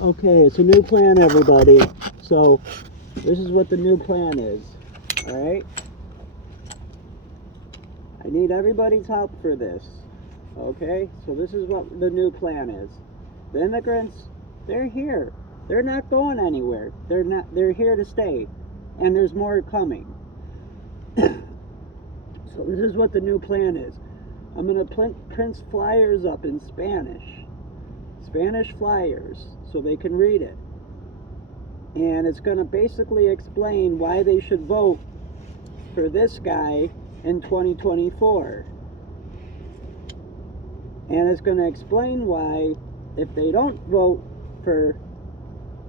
Okay, it's a new plan, everybody. So, this is what the new plan is. Alright? I need everybody's help for this. Okay? So, this is what the new plan is. The immigrants, they're here. They're not going anywhere. They're here to stay. And there's more coming. So, this is what the new plan is. I'm going to print flyers up in Spanish. Spanish flyers, so they can read it. And it's going to basically explain why they should vote for this guy in 2024. And it's going to explain why, if they don't vote for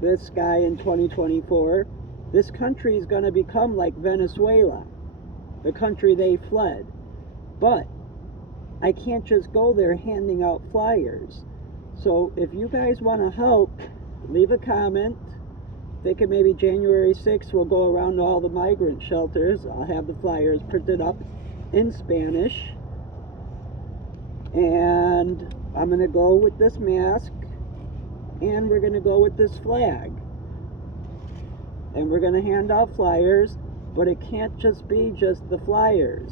this guy in 2024, this country is going to become like Venezuela, the country they fled. But I can't just go there handing out flyers. So if you guys want to help, leave a comment. Thinking maybe January 6th we'll go around to all the migrant shelters. I'll have the flyers printed up in Spanish. And I'm going to go with this mask. And we're going to go with this flag. And we're going to hand out flyers. But it can't just be just the flyers.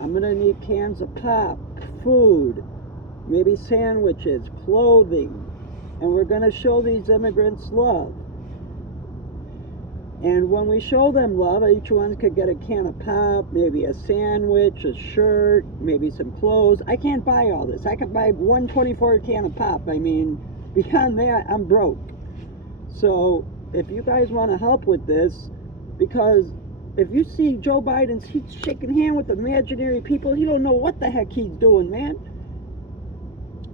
I'm going to need cans of pop, food, maybe sandwiches, clothing. And we're going to show these immigrants love. And when we show them love, each one could get a can of pop, maybe a sandwich, a shirt, maybe some clothes. I can't buy all this. I could buy 124 can of pop. I mean, beyond that, I'm broke. So if you guys want to help with this, because if you see Joe Biden, he's shaking hands with imaginary people, you don't know what the heck he's doing, man.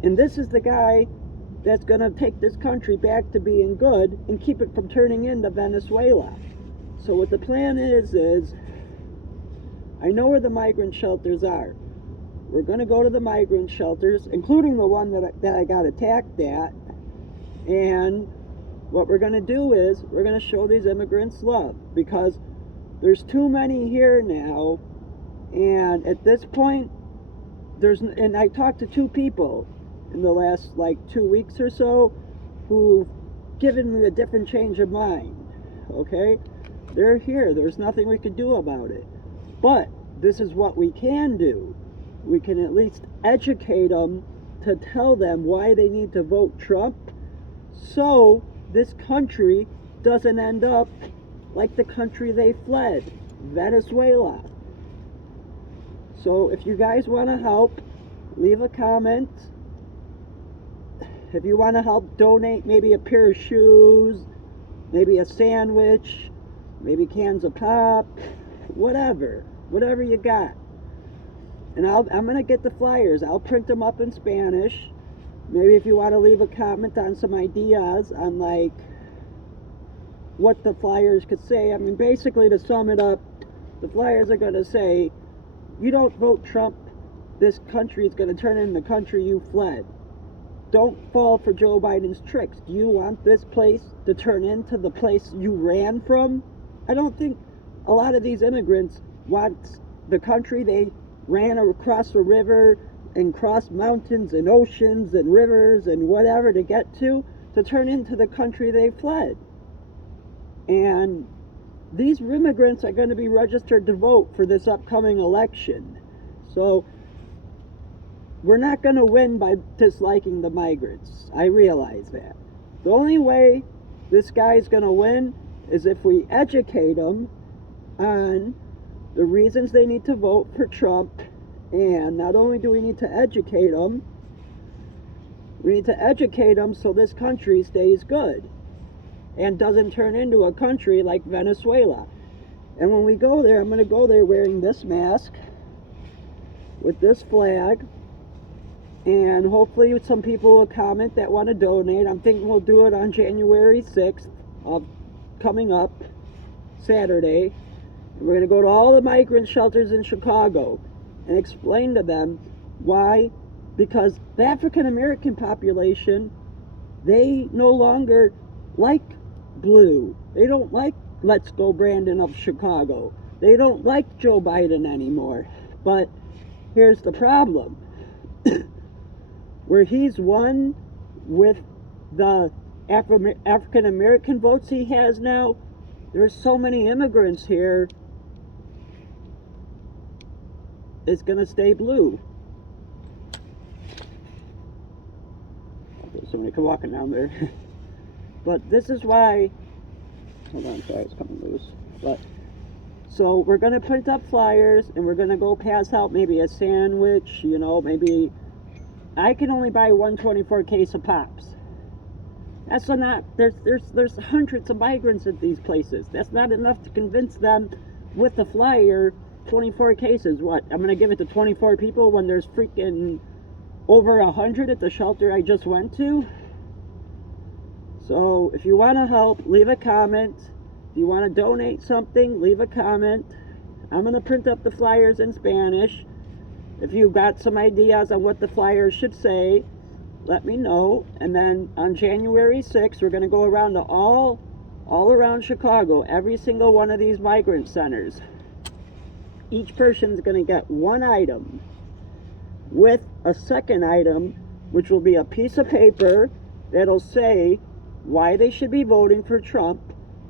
And this is the guy that's going to take this country back to being good and keep it from turning into Venezuela. So what the plan is I know where the migrant shelters are. We're going to go to the migrant shelters, including the one that I got attacked at. And what we're going to do is we're going to show these immigrants love, because there's too many here now. And at this point, and I talked to two people in the last 2 weeks or so who've given me a different change of mind. Okay? They're here. There's nothing we can do about it. But this is what we can do. We can at least educate them to tell them why they need to vote Trump, so this country doesn't end up like the country they fled, Venezuela. So if you guys want to help, leave a comment. If you want to help donate maybe a pair of shoes, maybe a sandwich, maybe cans of pop, whatever you got. And I'm going to get the flyers. I'll print them up in Spanish. Maybe if you want to leave a comment on some ideas on what the flyers could say. I mean, basically, to sum it up, the flyers are going to say, you don't vote Trump, this country is going to turn into the country you fled. Don't fall for Joe Biden's tricks. Do you want this place to turn into the place you ran from? I don't think a lot of these immigrants want the country they ran across the river and crossed mountains and oceans and rivers and whatever to get to turn into the country they fled. And these immigrants are going to be registered to vote for this upcoming election. So we're not going to win by disliking the migrants. I realize that. The only way this guy's going to win is if we educate them on the reasons they need to vote for Trump. And not only do we need to educate them, we need to educate them so this country stays good and doesn't turn into a country like Venezuela. And when we go there, I'm going to go there wearing this mask with this flag. And hopefully some people will comment that want to donate. I'm thinking we'll do it on January 6th, coming up, Saturday. And we're going to go to all the migrant shelters in Chicago and explain to them why. Because the African American population, they no longer like blue. They don't like Let's Go Brandon of Chicago. They don't like Joe Biden anymore. But here's the problem. Where he's won with the African American votes he has now, there's so many immigrants here, it's going to stay blue. There's somebody walking down there. But this is why, hold on, sorry, it's coming loose. But so we're going to print up flyers, and we're going to go pass out maybe a sandwich, you know, maybe I can only buy 124 case of Pops. That's not, there's hundreds of migrants at these places. That's not enough to convince them with the flyer, 24 cases. What, I'm going to give it to 24 people when there's freaking over 100 at the shelter I just went to? So if you want to help, leave a comment. If you want to donate something, leave a comment. I'm going to print up the flyers in Spanish. If you've got some ideas on what the flyers should say, let me know. And then on January 6th, we're going to go around to all around Chicago, every single one of these migrant centers. Each person's going to get one item with a second item, which will be a piece of paper that'll say why they should be voting for Trump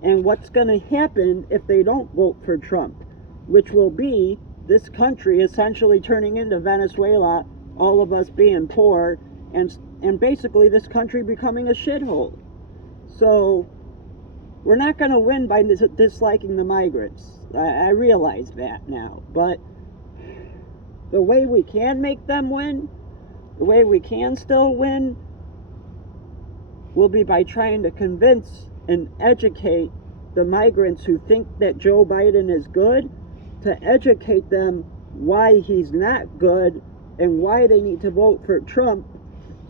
and what's going to happen if they don't vote for Trump, which will be this country essentially turning into Venezuela, all of us being poor, and basically this country becoming a shithole. So we're not going to win by disliking the migrants. I realize that now. But the way we can make them win, the way we can still win, will be by trying to convince and educate the migrants who think that Joe Biden is good, to educate them why he's not good and why they need to vote for Trump,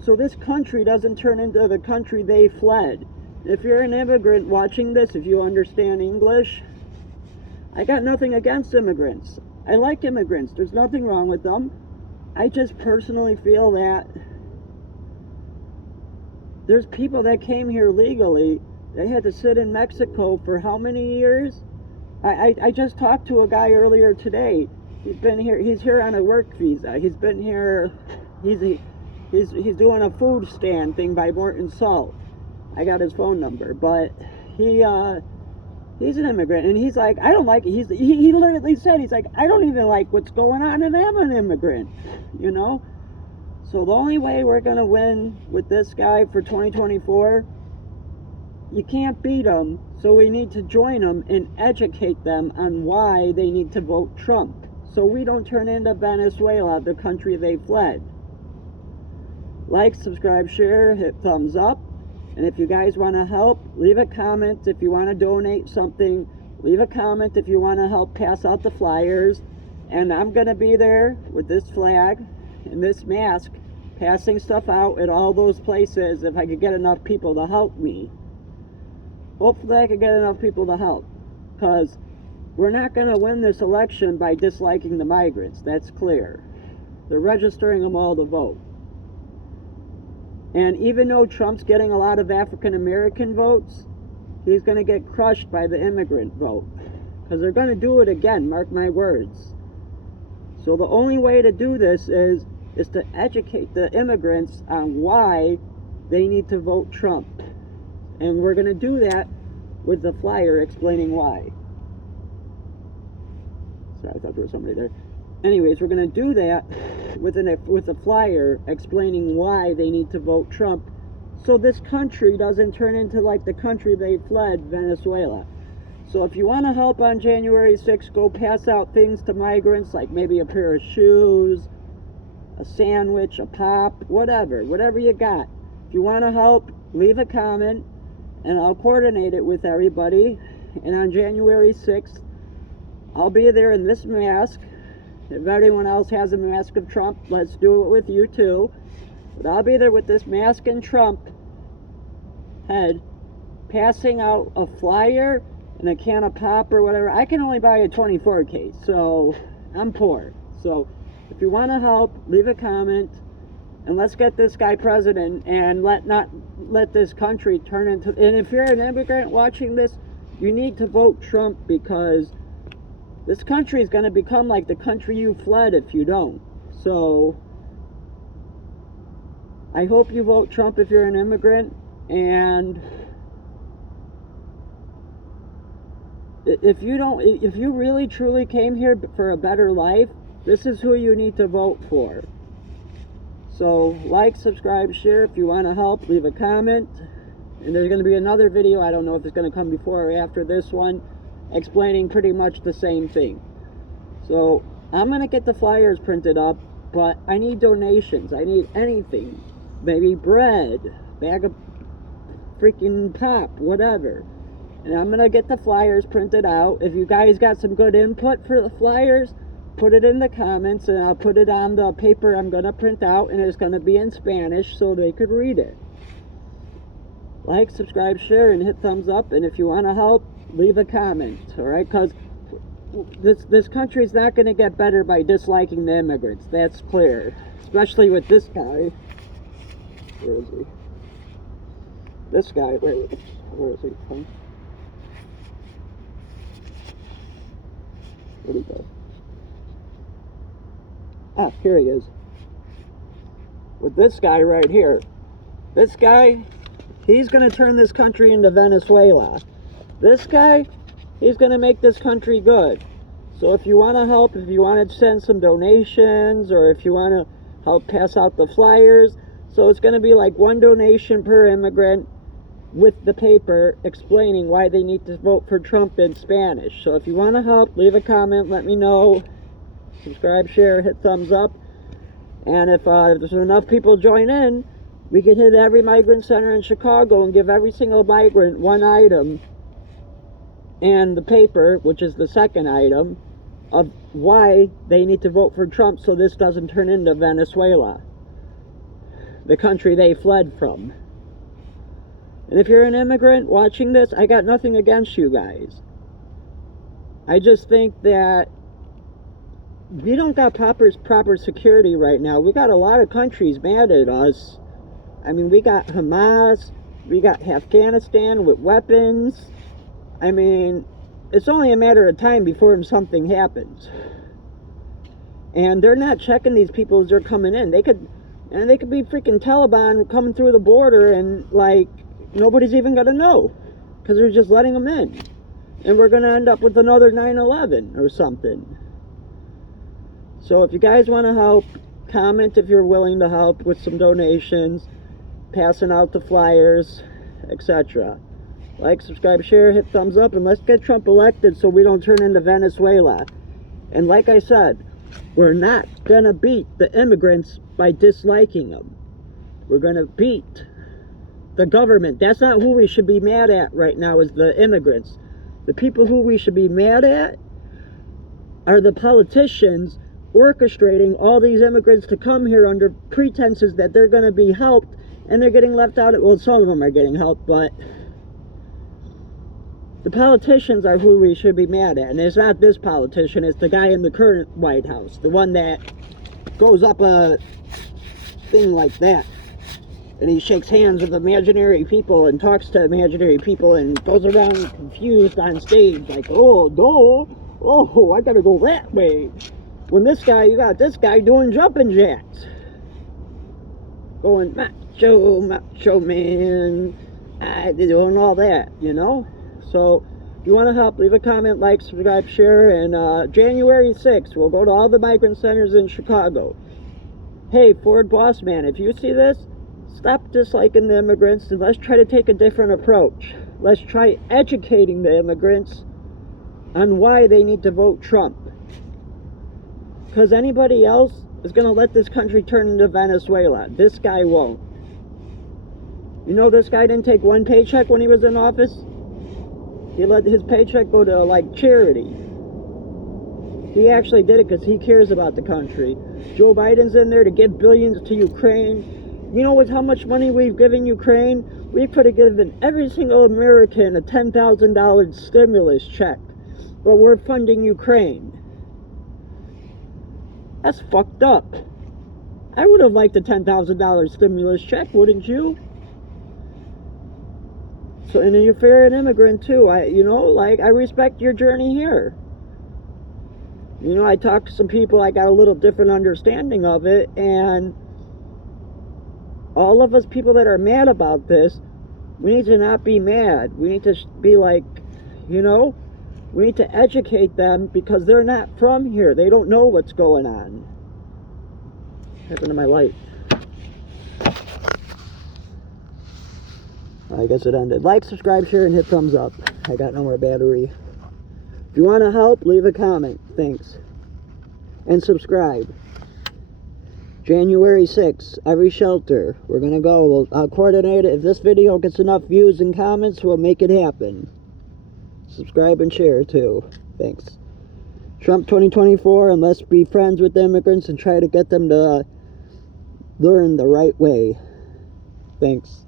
so this country doesn't turn into the country they fled. If you're an immigrant watching this, if you understand English, I got nothing against immigrants. I like immigrants. There's nothing wrong with them. I just personally feel that there's people that came here legally. They had to sit in Mexico for how many years? I just talked to a guy earlier today. He's been here. He's here on a work visa. He's been here. He's doing a food stand thing by Morton Salt. I got his phone number, but he's an immigrant, and he's like, I don't like it. He literally said, he's like, I don't even like what's going on, and I'm an immigrant, you know. So the only way we're gonna win with this guy for 2024, you can't beat him. So we need to join them and educate them on why they need to vote Trump, so we don't turn into Venezuela, the country they fled. Like, subscribe, share, hit thumbs up. And if you guys want to help, leave a comment. If you want to donate something, leave a comment. If you want to help pass out the flyers. And I'm going to be there with this flag and this mask, passing stuff out at all those places if I could get enough people to help me. Hopefully I could get enough people to help, because we're not going to win this election by disliking the migrants. That's clear. They're registering them all to vote. And even though Trump's getting a lot of African American votes, he's going to get crushed by the immigrant vote, because they're going to do it again, mark my words. So the only way to do this is to educate the immigrants on why they need to vote Trump. And we're going to do that with the flyer explaining why. Sorry, I thought there was somebody there. Anyways, we're going to do that with a flyer explaining why they need to vote Trump, so this country doesn't turn into like the country they fled, Venezuela. So if you want to help on January 6th, go pass out things to migrants, like maybe a pair of shoes, a sandwich, a pop, whatever you got. If you want to help, leave a comment, and I'll coordinate it with everybody. And on January 6th, I'll be there in this mask. If anyone else has a mask of Trump, let's do it with you too. But I'll be there with this mask and Trump head, passing out a flyer and a can of pop or whatever. I can only buy a 24 case, so I'm poor. So if you want to help, leave a comment, and let's get this guy president, and not let this country turn into... And if you're an immigrant watching this, you need to vote Trump, because this country is going to become like the country you fled if you don't. So I hope you vote Trump if you're an immigrant. And if you really truly came here for a better life, this is who you need to vote for. So like, subscribe, share. If you want to help, leave a comment. And there's going to be another video, I don't know if it's going to come before or after this one, explaining pretty much the same thing. So I'm going to get the flyers printed up, but I need donations. I need anything. Maybe bread, bag of freaking pop, whatever. And I'm going to get the flyers printed out. If you guys got some good input for the flyers, put it in the comments, and I'll put it on the paper I'm going to print out, and it's going to be in Spanish so they could read it. Like, subscribe, share, and hit thumbs up. And if you want to help, leave a comment, all right? Because this country's not going to get better by disliking the immigrants. That's clear. Especially with this guy. Where is he? This guy, where is he? Where'd he go? Ah, here he is. With this guy right here. This guy, he's going to turn this country into Venezuela. This guy, he's going to make this country good. So if you want to help, if you want to send some donations, or if you want to help pass out the flyers, so it's going to be like one donation per immigrant with the paper explaining why they need to vote for Trump in Spanish. So if you want to help, leave a comment, let me know. Subscribe, share, hit thumbs up. And if there's enough people join in, we can hit every migrant center in Chicago and give every single migrant one item and the paper, which is the second item, of why they need to vote for Trump so this doesn't turn into Venezuela, the country they fled from. And if you're an immigrant watching this, I got nothing against you guys. I just think that we don't got proper security right now. We got a lot of countries mad at us. I mean, we got Hamas, we got Afghanistan with weapons. I mean, it's only a matter of time before something happens. And they're not checking these people as they're coming in. They could be freaking Taliban coming through the border, and like nobody's even gonna know, because they're just letting them in. And we're gonna end up with another 9/11 or something. So if you guys want to help, comment if you're willing to help with some donations, passing out the flyers, etc. Like, subscribe, share, hit thumbs up, and let's get Trump elected so we don't turn into Venezuela. And like I said, we're not going to beat the immigrants by disliking them. We're going to beat the government. That's not who we should be mad at right now, is the immigrants. The people who we should be mad at are the politicians orchestrating all these immigrants to come here under pretenses that they're going to be helped, and they're getting left out. Well, some of them are getting helped, but the politicians are who we should be mad at. And it's not this politician, it's the guy in the current White House, the one that goes up a thing like that, and he shakes hands with imaginary people and talks to imaginary people and goes around confused on stage like, oh no, oh, I gotta go that way. When this guy, you got this guy doing jumping jacks, going macho man, doing all that, you know. So if you want to help, leave a comment, like, subscribe, share. And January 6th, we'll go to all the migrant centers in Chicago. Hey, Ford Boss Man, if you see this, stop disliking the immigrants, and let's try to take a different approach. Let's try educating the immigrants on why they need to vote Trump. Because anybody else is going to let this country turn into Venezuela. This guy won't. You know, this guy didn't take one paycheck when he was in office. He let his paycheck go to, like, charity. He actually did it because he cares about the country. Joe Biden's in there to give billions to Ukraine. You know, with how much money we've given Ukraine, we could have given every single American a $10,000 stimulus check. But we're funding Ukraine. That's fucked up. I would have liked a $10,000 stimulus check, wouldn't you? So, and if you're an immigrant too, I respect your journey here. You know, I talked to some people, I got a little different understanding of it, and all of us people that are mad about this, We need to not be mad. We need to be like, you know, we need to educate them because they're not from here. They don't know what's going on. What happened to my light? I guess it ended. Like, subscribe, share, and hit thumbs up. I got no more battery. If you want to help, leave a comment. Thanks. And subscribe. January 6th, every shelter. We're going to go. I'll coordinate it. If this video gets enough views and comments, we'll make it happen. Subscribe and share, too. Thanks. Trump 2024, and let's be friends with the immigrants and try to get them to learn the right way. Thanks.